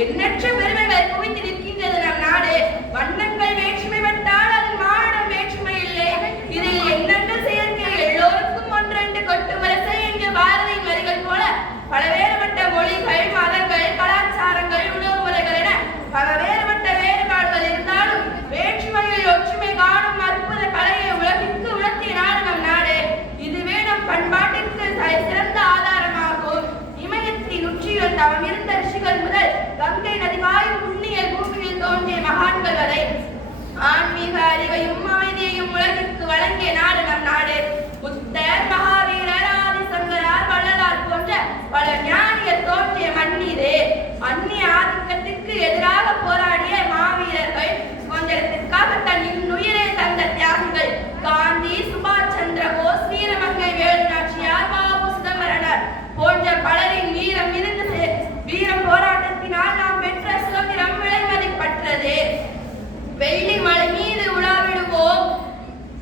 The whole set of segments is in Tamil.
எண்ணற்ற பெருமைகள் குவிந்து நிற்கின்றது நம் நாடு. வண்ணங்கள் வேற்றுமை பட்டால் அது மாநிலம் வேற்றுமை இல்லை. இதில் எண்ணங்கள் செயற்கை எல்லோருக்கும் ஒன்றென்று கொட்டு வரிசை என்ற பாரதியின் வரிகள் போல பலவேறுபட்ட மொழிகள், மதங்கள், கலாச்சாரங்கள், உணவு முறைகள் என பலவேறுபட்ட வேறுபாடுகள் இருந்தாலும் வேற்றுமையில் ஒற்றுமை காணும் அற்புத கலையை உலகிற்கு உணர்த்திய நாடு நம் நாடு. இதுவே நம் பண்பாட்டிற்கு சிறந்த ஆதாரமாகும். இமயத்தின் உச்சியில் தவம் இருந்த ரிஷிகள் முதல் கங்கை நதி வாயும் புண்ணிய பூமியில் தோன்றிய மகான்கள் வரை ஆன்மீக அறிவையும் அமைதியையும் உலகிற்கு வழங்கிய நாடு நம் நாடு. புத்தர், மகாவீரர், ஆதிசங்கரார், வள்ளலார் போன்ற பல ஞானியர் தோன்றிய மண்ணிது. அந்நிய ஆதிக்கத்திற்கு எதிராக போராடிய மாவீரர்கள், சுதந்திரத்திற்காக தன் இன்னுயிரை தந்த தியாகிகள் காந்தி, சுபாஷ் சந்திர போஸ், வீரமங்கை வேலு நாச்சியார், பாபு சிதம்பரனார் போன்ற பலரின் வீரம் போராட்டத்தினால் நாம் பெற்ற சுதந்திரம் விலைமதிப்பற்றது. வெள்ளி மலை மீது உலாவிடுவோம்,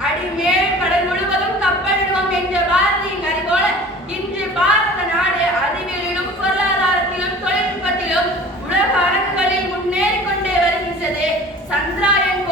அடிமேல் கடல் முழுவதும் கப்பலிடுவோம் என்ற பாரதியின் அறிவோல இன்று பாரத நாடு அறிவியலிலும் பொருளாதாரத்திலும் தொழில்நுட்பத்திலும் உலக அரங்குகளில் முன்னேறி கொண்டே வருகின்றது. சந்திராயன்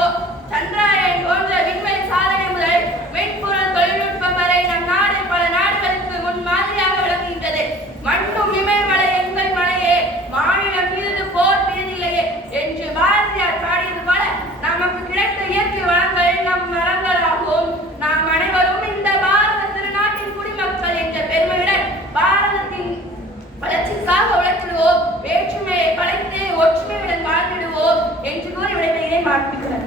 போன்ற விண்வெளி சாதனை முதல் மென்பொருள் தொழில்நுட்பம் வரை நம் நாடு பல நாடுகளுக்கு முன்மாதிரியாக விளங்குகின்றது. மண்ணும் இமயமலை எங்கள் மலையே, மாநிலம் மீது போர் மீதில்லையே என்று பாரதியார் பாடியது போல நமக்கு கிடைத்த இயற்கை வளங்கள் நம் மரங்களாகும். நாம் அனைவரும் இந்த பாரத திருநாட்டின் குடிமக்கள் என்ற பெருமையுடன் பாரதத்தின் வளர்ச்சிக்காக உழைத்திடுவோம், வேற்றுமையை கலைத்து ஒற்றுமையுடன் வாழ்ந்திடுவோம் என்று கூறி விடைபெறுகிறேன். வாழ்த்துக்கள்.